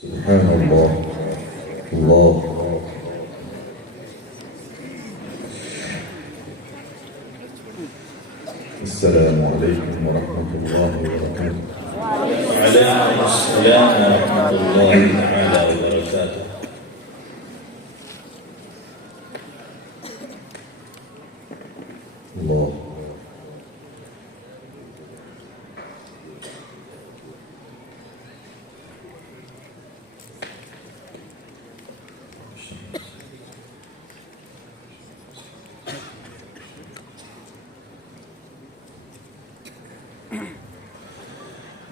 سبحان الله. الله. السلام عليكم ورحمة الله وبركاته. وعليكم السلام ورحمة الله تعالى وبركاته. الله.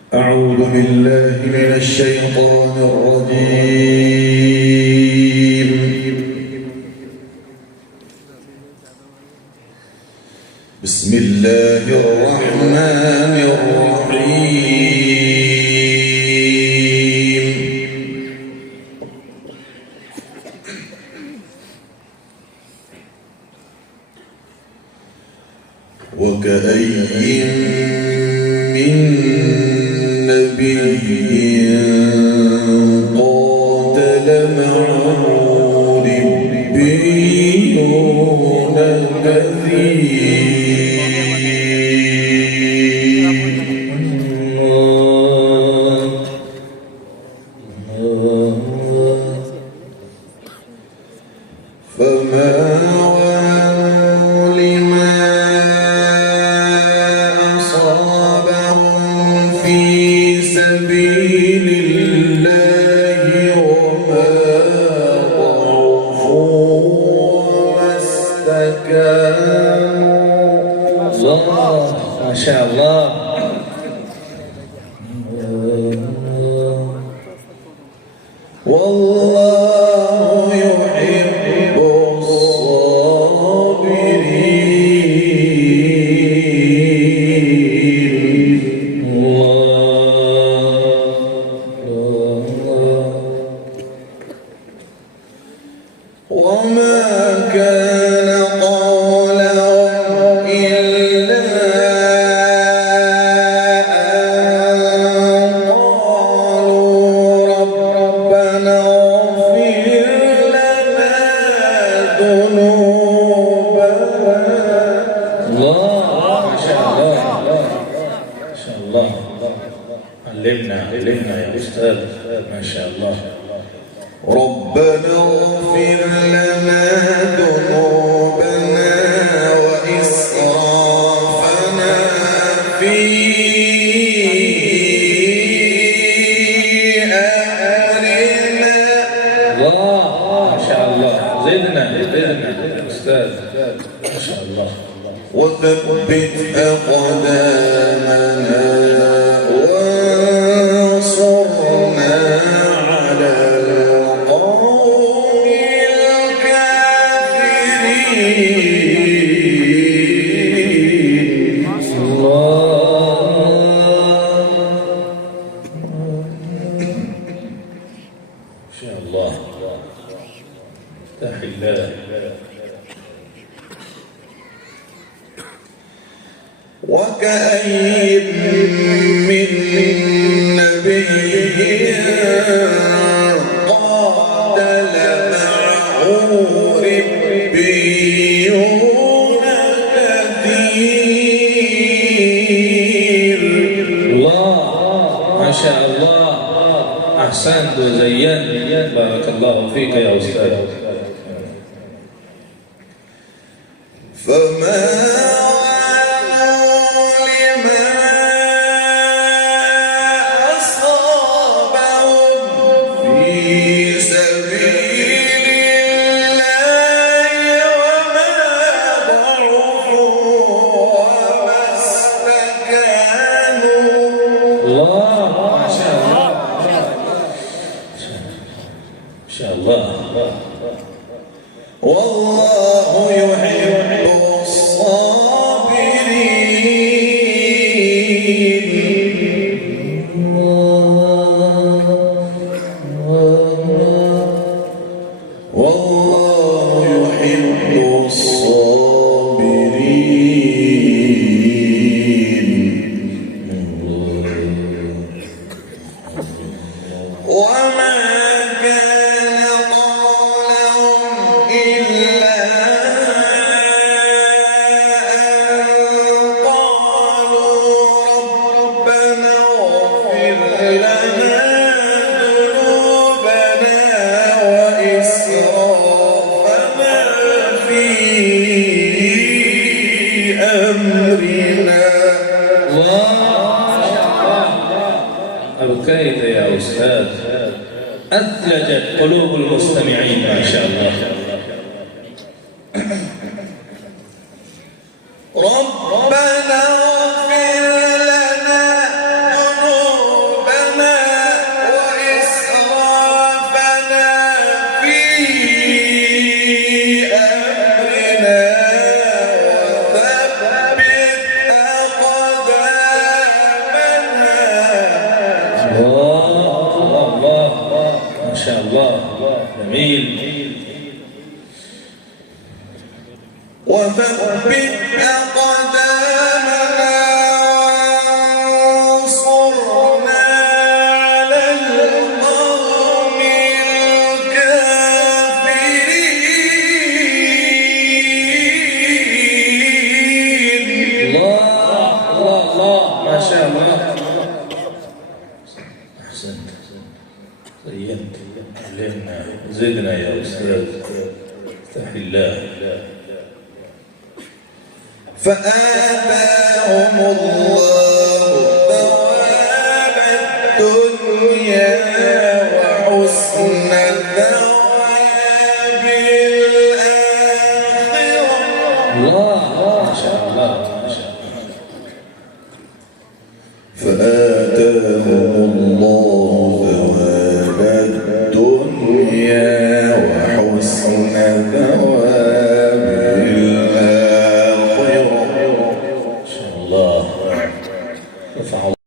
أعوذ بالله من الشيطان الرجيم. بسم الله الرحمن الرحيم. وكأي من نبي قاتل معه ربيون فما وهنوا لما أصابهم في سبيل الله وما ضعفوا وما استكانوا. الله ما شاء الله. والله يحب الصابرين. وما كان قولهم إلا أن قالوا ربنا اغفر لنا ذنوبنا. الله ما شاء الله. ما شاء الله. علمنا يا أستاذ. ما شاء الله. ربنا اغفر لنا ذنوبنا وإسرافنا في أمرنا. الله ما شاء الله. زدنا أستاذ. ما شاء الله. وثبت أقدامنا وانصرنا على القوم الكافرين. ما شاء الله. افتح الله. وكأي من نبي قاتل معه ربيون كثير. الله ما شاء الله. أحسنت وزينت. بارك الله فيك يا أستاذ. فما وهنوا لما أصابهم في سبيل الله وما ضعفوا وما استكانوا. الله ما شاء الله. ما شاء الله. والله يحب الصابرين. والله يحب الصابرين. وما أثلجت قلوب المستمعين ما شاء الله. ربنا اغفر لنا ذنوبنا وإسرافنا في أمرنا وثبت أقدامنا. الله الله ما شاء الله، جميل. وثبت أقدامنا وانصرنا على القوم الكافرين. الله الله الله ما شاء الله. أحسنت، زينت، علمنا، زدنا يا أستاذ. افتح الله. فآتاهم الله